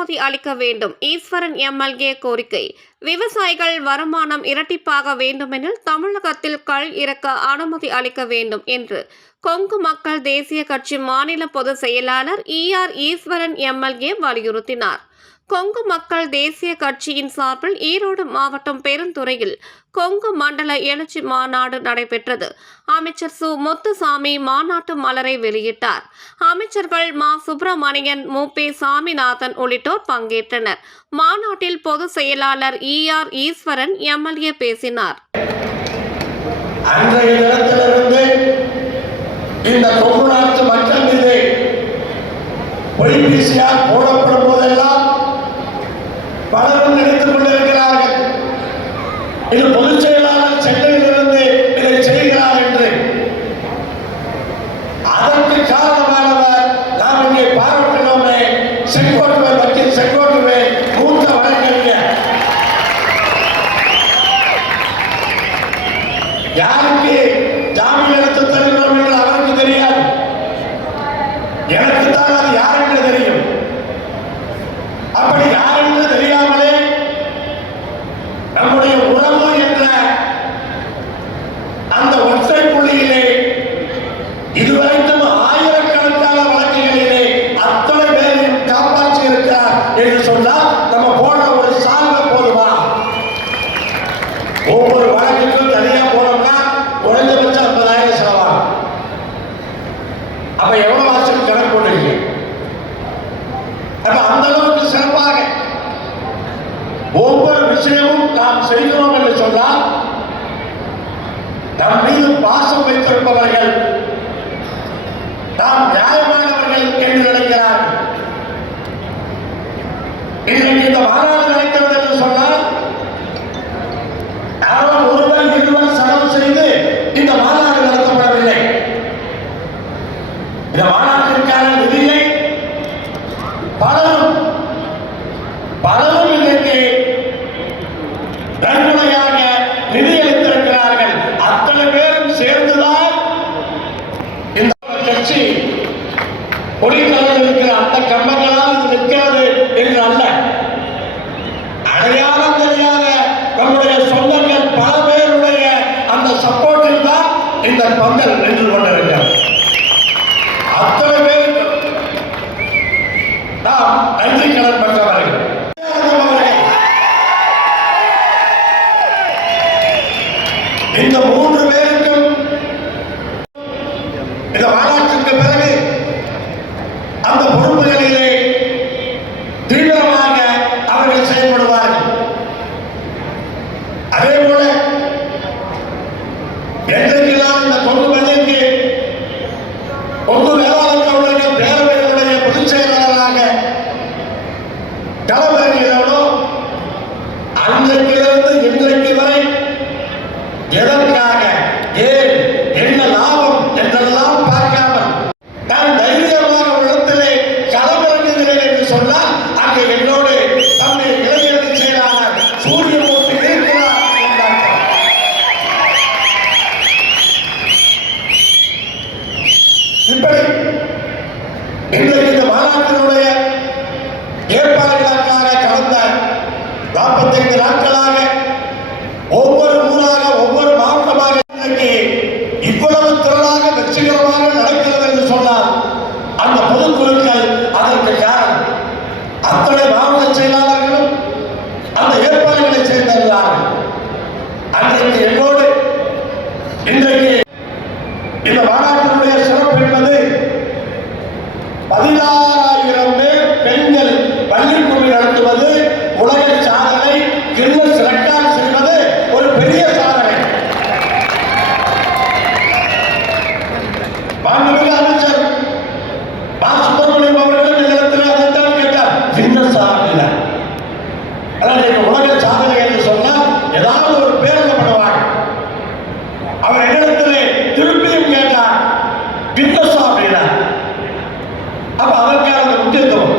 அனுமதி அளிக்க வேண்டும். ஈஸ்வரன் எம்எல்ஏ கோரிக்கை. விவசாயிகள் வருமானம் இரட்டிப்பாக வேண்டுமெனில் தமிழகத்தில் கள் இறக்க அனுமதி அளிக்க வேண்டும் என்று கொங்கு மக்கள் தேசிய கட்சி மாநில பொதுச் செயலாளர் ஈஸ்வரன் எம்எல்ஏ வலியுறுத்தினார். கொங்கு மக்கள் தேசிய கட்சியின் சார்பில் ஈரோடு மாவட்டம் பெருந்துறையில் கொங்கு மண்டல எழுச்சி மாநாடு நடைபெற்றது. அமைச்சர் சு. முத்துசாமி மாநாட்டு மலரை வெளியிட்டார். அமைச்சர்கள் மா. சுப்பிரமணியன், மு. சாமிநாதன் உள்ளிட்டோர் பங்கேற்றனர். மாநாட்டில் பொதுச் செயலாளர் ஈஸ்வரன் எம்எல்ஏ பேசினார். இந்த கொங்கு நாட்டு மக்கள் மீது பொய்பீசியால் போடப்படும் போதெல்லாம் பலரும் நினைத்துக் கொண்டிருக்கிறார்கள், இது பொதுச் செயலாளர் சென்னையிலிருந்து இதை செய்கிறார் என்று. அதற்கு காரணமானவர் நாம் இங்கே பாராட்டினோமே செங்கோட்டுவன் வக்கீல் செங்கோட்டுவன் மூத்த வழக்கறிஞர். யாருக்கு ஜாமீன் எடுத்து தருகிறோம் என்று அவருக்கு தெரியாது, எனக்கு தான் அது யார் என்று தெரியும். அப்படி யார் என்று தெரியாமலே நம்முடைய உறவு என்ற அந்த ஒற்றை புள்ளியிலே இதுவரைக்கும் ஆயிரக்கணக்கான வழக்குகளிலே அத்தனை பேரையும் காப்பாற்றி இருக்கிறார் என்று சொன்னால் நம்ம போடுற ஒரு சாங்க போதுமா? ஒவ்வொரு வழக்குக்கும் தனியா போனோம்னா குறைந்தபட்சம் 50,000 செலவாகும். அப்ப எவ்வளவு ஆச்சுன்னு கணக்கு போட்டுருக்கீங்க. அப்ப அந்த அளவுக்கு சிறப்பாக ஒவ்வொரு விஷயமும் நாம் செய்கிறோம் என்று சொன்னால் நம் மீது பாசம் வைத்திருப்பவர்கள் நாம் நியாயமானவர்கள் என்று நினைக்கிறார்கள். இன்றைக்கு இந்த மாநாடு நடக்கிறது என்று சொன்னால் யாரும் ஒருவர் இருவர் செலவு செய்து இந்த மாநாடு நடத்தப்படவில்லை. இந்த மாநாட்டிற்கான நிதியை பலரும் இன்றைக்கு நன்கொடையாக நிதியளித்திருக்கிறார்கள். அத்தனை பேரும் சேர்ந்துதான் இந்த கட்சி கொடிக்கலர் இருக்கிற அந்த கம்பங்களால் இது நிற்கிறது என்று அல்ல. அடையாளம் தெரியாத நம்முடைய சொந்தங்கள் பல பேருடைய அந்த சப்போர்ட்டில் தான் இந்த பந்தல் நின்று கொண்டிருக்கிறது. அத்தனை பேருக்கு நாம் நன்றி கடன் பெற்றவர்கள். இந்த 3 பேருக்கும் இந்த மாநாட்டிற்கு பிறகு அந்த பொறுப்புகளிலே தீவிரமாக அவர்கள் செயல்படுவார்கள். அதே போல என்றைக்கெல்லாம் இந்த கொங்கு மண்ணிற்கு கொங்கு வேளாண் கவுண்டர்கள் பேரவைகளுடைய பொதுச் செயலாளராக களமிறங்குகிறோனோ அன்றைக்கிலிருந்து இன்றைக்கு வரை எதற்காக, ஏன், என்ன லாபம் என்றெல்லாம் பார்க்காமல் நான் தைரியமாக உள்ளத்திலே களமிறங்குகிறேன் என்று சொன்னால் அங்கே என்னோடு தம்மை இளைஞரணி செயலாளர் சூரியமூர்த்தி இருக்கிறார் என்றார்கள். இப்படி இன்றைக்கு இந்த மாநாட்டினுடைய ஏற்பாடுகளுக்காக கடந்த 45 நாட்களாக ஒவ்வொரு ஊராக ஒவ்வொரு மாவட்டமாக இன்றைக்கு இவ்வளவு திரளாக வெற்றிகரமாக நடக்கிறது என்று சொன்னால் அந்த பொதுக்குழுக்கள் அதற்கு காரணம். அத்தனை மாவட்ட செயலாளர்களும் அந்த ஏற்பாடுகளை செய்திருந்தார்கள். அன்றைக்கு என்னோடு இன்றைக்கு இந்த மாநாட்டினுடைய சிறப்பு என்பது 16,000 பேர் பெண்கள் பள்ளிக்குழு நடத்துவது உலக சாதனை, கின்னஸ் ரெக்கார்ட் செய்வது ஒரு பெரிய சாதனை. மாண்புமிகு அமைச்சர் மா. சுப்பிரமணியம் அவர்களும் எங்களிடத்தில் அதைத்தான் கேட்டார், கின்னஸ் சாதனை அதான் உலக சாதனை என்று சொன்னால் ஏதாவது ஒரு பேரப்படுவாங்க. அவர் எங்களிடத்திலே திருப்பியும் கேட்டார், கின்னஸ் அப்படின்னா அப்ப அதற்கான முக்கியத்துவம்.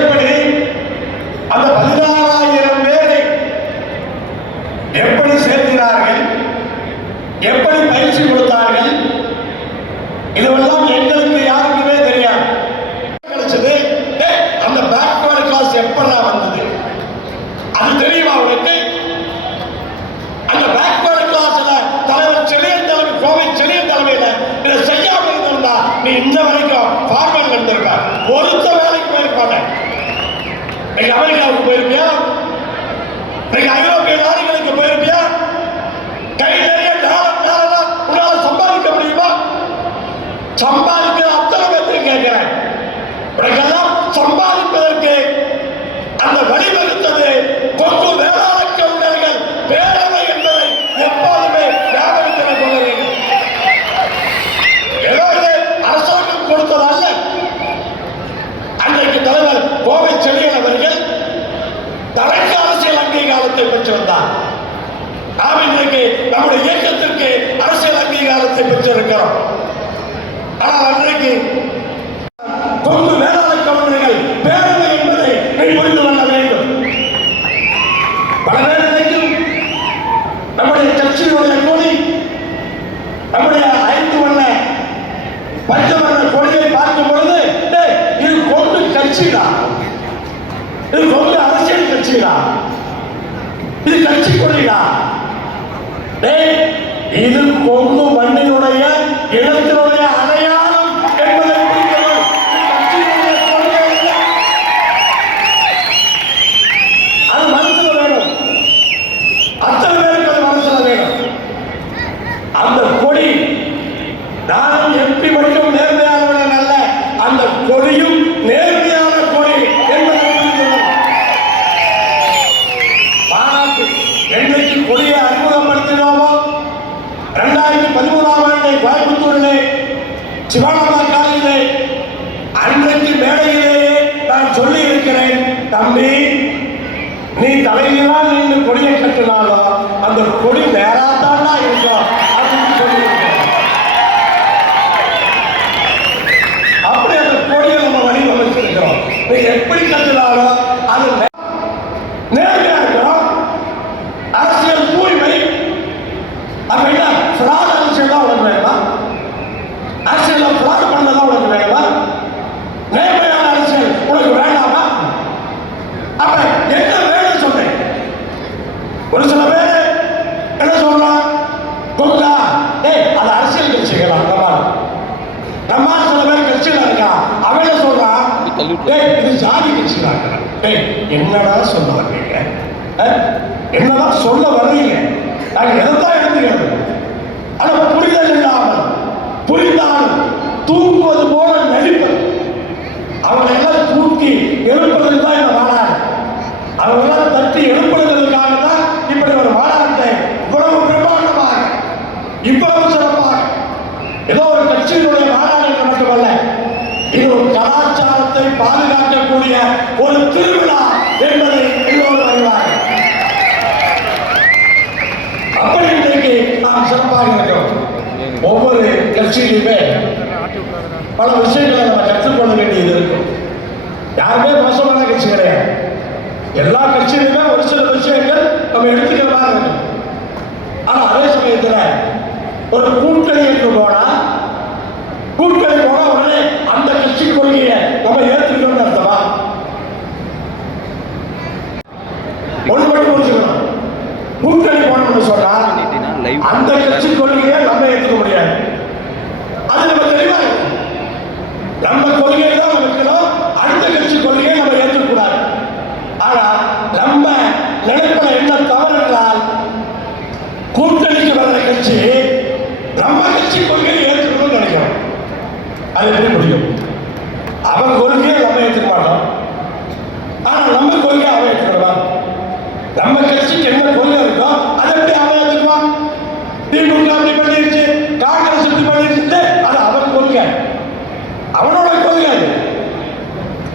இப்படி அந்த 16,000 பேரை எப்படி சேர்க்கிறார்கள், எப்படி பயிற்சி கொடுத்தார்கள், இதுவெல்லாம் எங்களுக்கு யாருக்குமே தெரியாது. கிடைச்சது அந்த இந்த வரைக்கும் ஃபார்மல் இருந்திருப்பேன், ஒருத்த வேலைக்கு போயிருப்பாங்க. இன்னைக்கு அமெரிக்காவுக்கு போயிருப்பியா, இன்னைக்கு ஐரோப்பிய நாடுகளுக்கு போயிருப்பியா, கை நிறைய உன்னால சம்பாதிக்க முடியுமா? சம்பாதிக்கிற அத்தனை பேருக்கு கேட்கிறேன். உனக்கெல்லாம் சம்பாதிப்பதற்கு அந்த வழிவகுத்தது கொங்கு வேளாண் கவுண்டர்கள் பேரவை என்பதை எப்போதுமே ஞாபகத்தில் கொள்ள வேண்டும். ஏதோ இது அரசாங்கம் கொடுத்தது அல்ல. அன்றைக்கு தலைவர் கோவை செழியன் அவர்கள் தனக்கு அரசியல் அங்கீகாரத்தை பெற்று வந்தார். நாம் இன்றைக்கு நம்முடைய இயக்கத்திற்கு அரசியல் அங்கீகாரத்தை பெற்றிருக்கிறோம். ஆனால் அன்றைக்கு கொங்கு வேளாண் கவுண்டர்கள் பேரவை என்பதை புரிந்து கொள்ள வேண்டும். பல பேர் நினைக்கும் நம்முடைய கட்சியினுடைய கொடி, நம்முடைய 5 வண்ண பஞ்சவர்ண கொடியை பார்க்கும் பொழுது இது கொங்கு கட்சிதான், இது கொங்கு அரசியல் கட்சிதான், இது கட்சி கொடிதான். இது கொங்கு மண்ணினுடைய இனத்தினுடைய அடையாளம் என்பதை புரிந்தவர். அது மனசுல வேணும், அத்தனை பேருக்கு அது மனசுல வேணும். அந்த கொடி நானும் எம்பி மட்டும் நேர்மையானவன் அல்ல, அந்த கொடியும் நேர்மையான கொடி என்பதை புரிந்தவர். மாநாட்டு என்றைக்கு கொடியை அறிமுகப்படுத்தினோமோ 2013ஆம் ஆண்டு கோயம்புத்தூரிலே சிவானந்தா காலையிலே அன்றைக்கு மேடையிலேயே நான் சொல்லி இருக்கிறேன், தம்பி நீ தலையிலாம் நின்று கொடியை கட்டினாலும் அந்த கொடி நேராத்தாண்டா இருக்கும் அப்படின்னு சொல்லியிருக்கேன். அப்படி அந்த கொடியை நம்ம வடிவமைச்சிருக்கிறோம். நீ எப்படி கட்டினாலும் அது நேர்மையா இருக்கிறோம். அரசியல் தூய்மை அப்படின்னா ஃப்ராட் அரசியல் தான் உனக்கு வேணுமா? அரசியல் ஃப்ராட் பண்ணதான் உனக்கு வேணுமா? நேர்மையான அரசியல் உனக்கு வேண்டாமா? அப்ப என்ன வேணும் சொல்றேன். ஒரு சில பேர் என்ன சொல்றான், கொங்கா அது அரசியல் கட்சிகளா? நம்ம சில பேர் கட்சியில இருக்கா, அவன் என்ன சொல்றான், இது ஜாதி கட்சிகளா? என்னடா சொல்ல வர்றீங்க, என்னதான் சொல்ல வர்றீங்க? நாங்கள் எதைத்தான் எடுத்துக்கிறது? ஆனா புரிதல் இல்லாமல் புரிந்தாலும் தூங்குவது போல நடிப்பது, அவங்களை எல்லாம் தூக்கி எழுப்புறதுக்கு தான் இந்த மாநாடு. அவங்களெல்லாம் தட்டி எழுப்புறதுக்காக தான் இப்படி ஒரு மாநாட்டை இவ்வளவு பிரம்மாண்டமாக இவ்வளவு சிறப்பாக ஏதோ ஒரு கட்சியினுடைய மாநாடு என்று மட்டுமல்ல, இது ஒரு கலாச்சாரத்தை பாதுகாக்கக்கூடிய ஒரு திருவிழா என்பதை எல்லோரும் அறிவார்கள். அப்படி இன்றைக்கு நாம் சிறப்பாக இருக்கிறோம். ஒவ்வொரு கட்சியிலுமே பல விஷயங்களை நம்ம கற்றுக்கொள்ள வேண்டியது இருக்கும். யாருமே மோசமான கட்சி கிடையாது. எல்லா கட்சியிலுமே ஒரு சில விஷயங்கள் நம்ம எடுத்துக்கிற மாதிரி இருக்கும். ஆனா அதே சமயத்தில் ஒரு கூட்டணி என்று போனா உடனே அந்த கட்சி கொள்கையை நம்ம ஏற்றுக்கணும்னு அர்த்தமா? ஒன்று மட்டும் புரிஞ்சுக்கணும், கூட்டணி போனோம்னு சொன்னா அந்த கட்சி கொள்கையை நம்ம ஏற்றுக்க முடியாது. அது நம்ம தெளிவா நம்ம கொள்கையை தான் வைக்கணும், அடுத்த கட்சி கொள்கையை நம்ம ஏற்றுக்கூடாது. ஆனா நம்ம நினைப்பல என்ன தவறு என்றால், கூட்டணிக்கு வர்ற கட்சி நம்ம கட்சி கொள்கையை ஏற்றுக்கணும்னு நினைக்கிறோம். அது எப்படி முடியும்? அவன் கொள்கையை நம்ம ஏற்றுக்க மாட்டோம், ஆனா நம்ம கொள்கையை அவன் ஏற்றுக்கிறோம். நம்ம கட்சிக்கு என்ன கொள்கை இருக்கோ அதை எப்படி அவன் ஏற்றுக்குவான்? திமுக அப்படி பண்ணிருச்சு, காங்கிரஸ் இப்படி பண்ணிருச்சு, அது அவன் கொள்கை, அவனோட கொள்கை. அது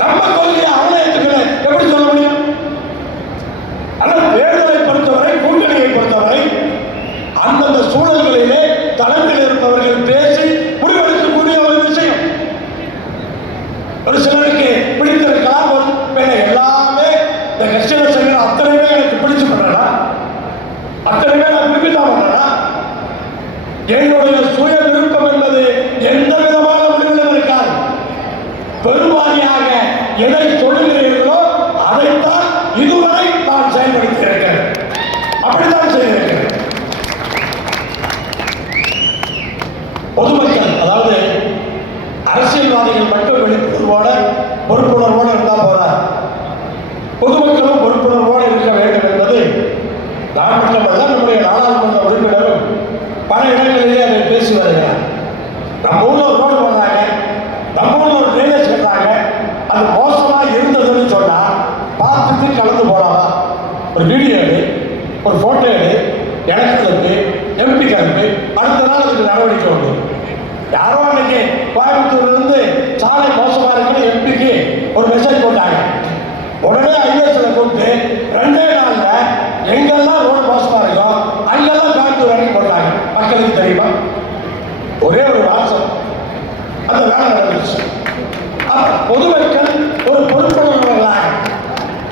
நம்ம கொள்கையை அவனை ஏற்றுக்கல எப்படி சொல்ல முடியும்? ஆனால் தேர்தலை பொறுத்தவரை, கூட்டணியை பொறுத்தவரை அந்தந்த சூழல்களிலே தலைமையில் இருப்பவர்கள் பேசி முடிவெடுக்கக்கூடிய ஒரு விஷயம். ஒரு சிலருக்கு பிடித்திருக்கலாம், எல்லாமே இந்த கட்சியில் செய்கிற அத்தனையுமே எனக்கு பிடிச்சு பண்றா, அத்தனையுமே நான் விரும்பிதான் பண்றா. என்னுடைய சுய விருப்பம் என்பது எந்த விதமான முடிவிலும் இருக்காது. பெருவாரியாக எதை சொல்லுகிறீர்களோ அதைத்தான் இதுவரை நான் செயல்படுத்தி இருக்கிறேன். அப்படித்தான் செய்திருக்கிறேன். பொதுமக்கள், அதாவது ஒரு போட்டோ எடு, எனக்கு அனுப்பு, எம்பிக்கு அனுப்பு, அடுத்த நாள் அதுக்கு நடவடிக்கை உண்டு. யாரோ அன்னைக்கு கோயம்புத்தூர்ல இருந்து சாலை மோசமா இருக்குன்னு எம்பிக்கு ஒரு மெசேஜ் போட்டாங்க. உடனே ஐஏஎஸ்ல கூப்பிட்டு 2 நாள்ல எங்கெல்லாம் ரோடு மோசமா இருக்கோ அங்கெல்லாம் கோயம்புத்தூர் வரைக்கும் போட்டாங்க. மக்களுக்கு தெரியுமா? ஒரே ஒரு வாசம் அந்த வேலை நடந்துச்சு. பொதுமக்கள் ஒரு பொறுப்புள்ளவர்களாக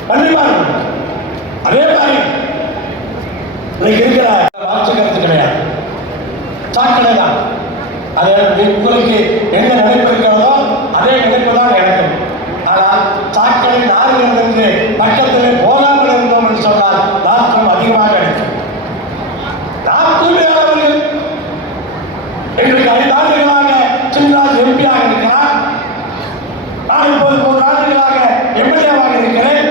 கண்டிப்பா இருக்கும். அதே மாதிரி இன்னைக்கு இருக்கிற மாற்று கருத்து கிடையாது, சாக்கடை தான். அது உங்களுக்கு என்ன நினைப்பு இருக்கிறதோ அதே நினைப்பு தான் நடக்கும். ஆனால் சாக்கடை நார்கள் இருந்து பக்கத்தில் போகாமல் இருந்தோம் என்று சொன்னால் நாற்றம் அதிகமாக இருக்கும். நாம் தூய்மையானவர்கள். எங்களுக்கு 5 ஆண்டுகளாக சின்னராஜ் எம்பியாக இருக்கிறார். நான் இப்போது 3 ஆண்டுகளாக எம்எல்ஏவாக இருக்கிறேன்.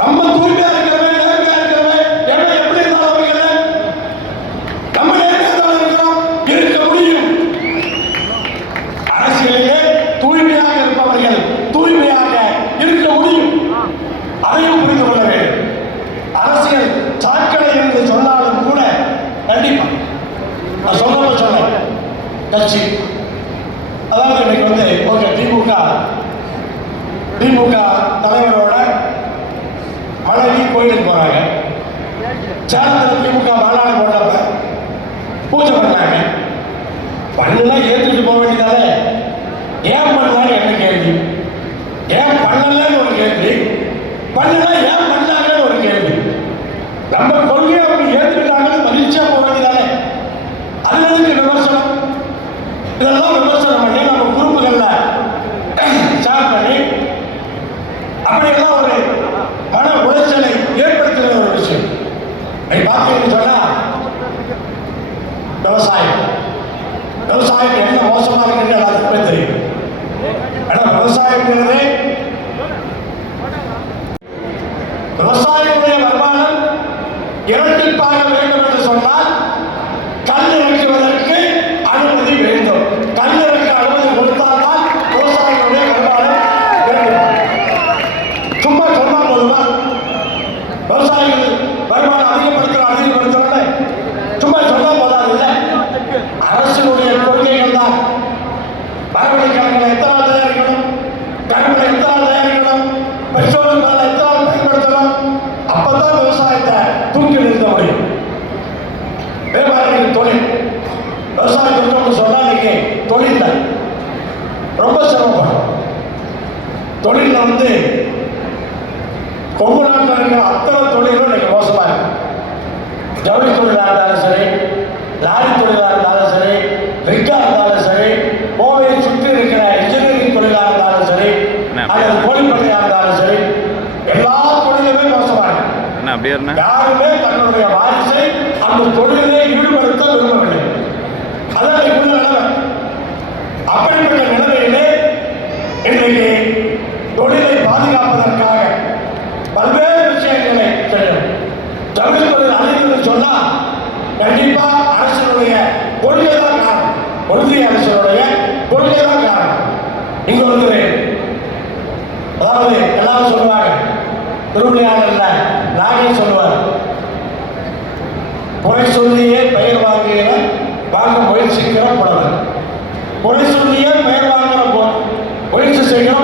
நம்ம தூய்மையா இருக்கிறவே, நேர்மையா இருக்கிறவே, என்ன எப்படி இருந்தாலும் அவர்கள் நம்ம நேர்மையா தான் இருக்கிறோம், இருக்க முடியும். அரசியலிலே தூய்மையாக இருப்பவர்கள் தூய்மையாக இருக்க முடியும். அதையும் புரிந்து கொள்ள வேண்டும். அரசியல் சாக்கடை என்று சொன்னாலும் கூட கண்டிப்பா நான் சொன்னேன் கட்சி, அதாவது இன்னைக்கு வந்து ஓகே திமுக தலைவரோட மனைவி கோயிலுக்கு போறாங்க. சேலத்தில் திமுக மாநாடு போட்டப்ப பூஜை பண்ணாங்க. பண்ணுனா ஏற்றுட்டு போக வேண்டியதாலே, ஏன் பண்ணலான்னு என்ன கேள்வி, ஏன் பண்ணலன்னு ஒரு கேள்வி, பண்ணுனா ஏன் பண்ணாங்கன்னு ஒரு கேள்வி. நம்ம கொள்கையை அவங்க ஏற்றுக்கிட்டாங்கன்னு மகிழ்ச்சியா போக வேண்டியதாலே, அது எதுக்கு விமர்சனம்? இதெல்லாம் விமர்சனம் பண்ணி நம்ம குரூப்புகள்ல ஷேர் பண்ணி அப்படியெல்லாம் ஒரு மன உளைச்சலை ஏற்படுத்துகிற ஒரு விஷயம். பார்த்தீங்கன்னு சொன்னா விவசாயம் என்ன மோசமா இருக்குன்னு எல்லாத்துக்குமே தெரியும். ஏன்னா விவசாயிகளுடைய வருமானம் இரட்டிப்பாக வேண்டும் என்று சொன்னால் கல் இறக்குவதற்கு அனுமதி வேண்டும். கல் இறக்க அனுமதி கொடுத்தால்தான் விவசாயிகளுடைய வருமானம் வேண்டும். சும்மா சொன்னா போதுமா? விவசாயிகள் வருமானம் அதிகப்படுத்தல, சும்மா சொன்னா போதாது. இல்லை, அரசினுடைய கொள்கைகள் தான். மரபணி கணக்கில் எத்தனை தயாரிக்கணும், கரும்புல எத்தனை தயாரிக்கணும், பெட்ரோல் மேல எத்தனை பயன்படுத்தணும், அப்பதான் விவசாயத்தை தூக்கி நிறுத்த முடியும். வியாபாரிகள் தொழில், விவசாய தொழில் சொன்னா இன்னைக்கு தொழில் ரொம்ப சிரமப்படும். தொழில வந்து கொங்கு நாட்டில் இருக்கிற அத்தனை தொழிலும் இன்னைக்கு மோசமா இருக்கு. ஜவுளி தொழிலாக இருந்தாலும் சரி, லாரி தொழிலாக இருந்தாலும் சரி, ரிக்கா இருந்தாலும் சரி, கோவையை சுற்றி இருக்கிற இன்ஜினியரிங் தொழிலாக இருந்தாலும் சரி, அல்லது கோழிப்பண்ணையாக இருந்தாலும் சரி, எல்லா தொழிலுமே மோசமா இருக்கு. யாருமே தன்னுடைய வாரிசை அந்த தொழிலை ஈடுபடுத்த விரும்பவில்லை. அதான் உள்ள நிலைமை. அப்படிப்பட்ட நிலைமையிலே இன்றைக்கு தொழிலை பாதுகாப்பதற்காக பல்வேறு விஷயங்களை செய்யும். ஜவுளி தொழில் அழிவுன்னு சொன்னா கண்டிப்பா அரசனுடைய கொள்கை தான் காரணம். ஒன்றிய அரசனுடைய கொள்கை தான் காரணம். இங்க வந்து அதாவது எல்லாரும் சொல்லுவாங்க, திருவிளையாடல்ல நாகே சொல்லுவார், குறை சொல்லியே பெயர் வாங்க முயற்சிக்கிற புலவர், குறை சொல்லியே பெயர் வாங்குற முயற்சி செய்கிற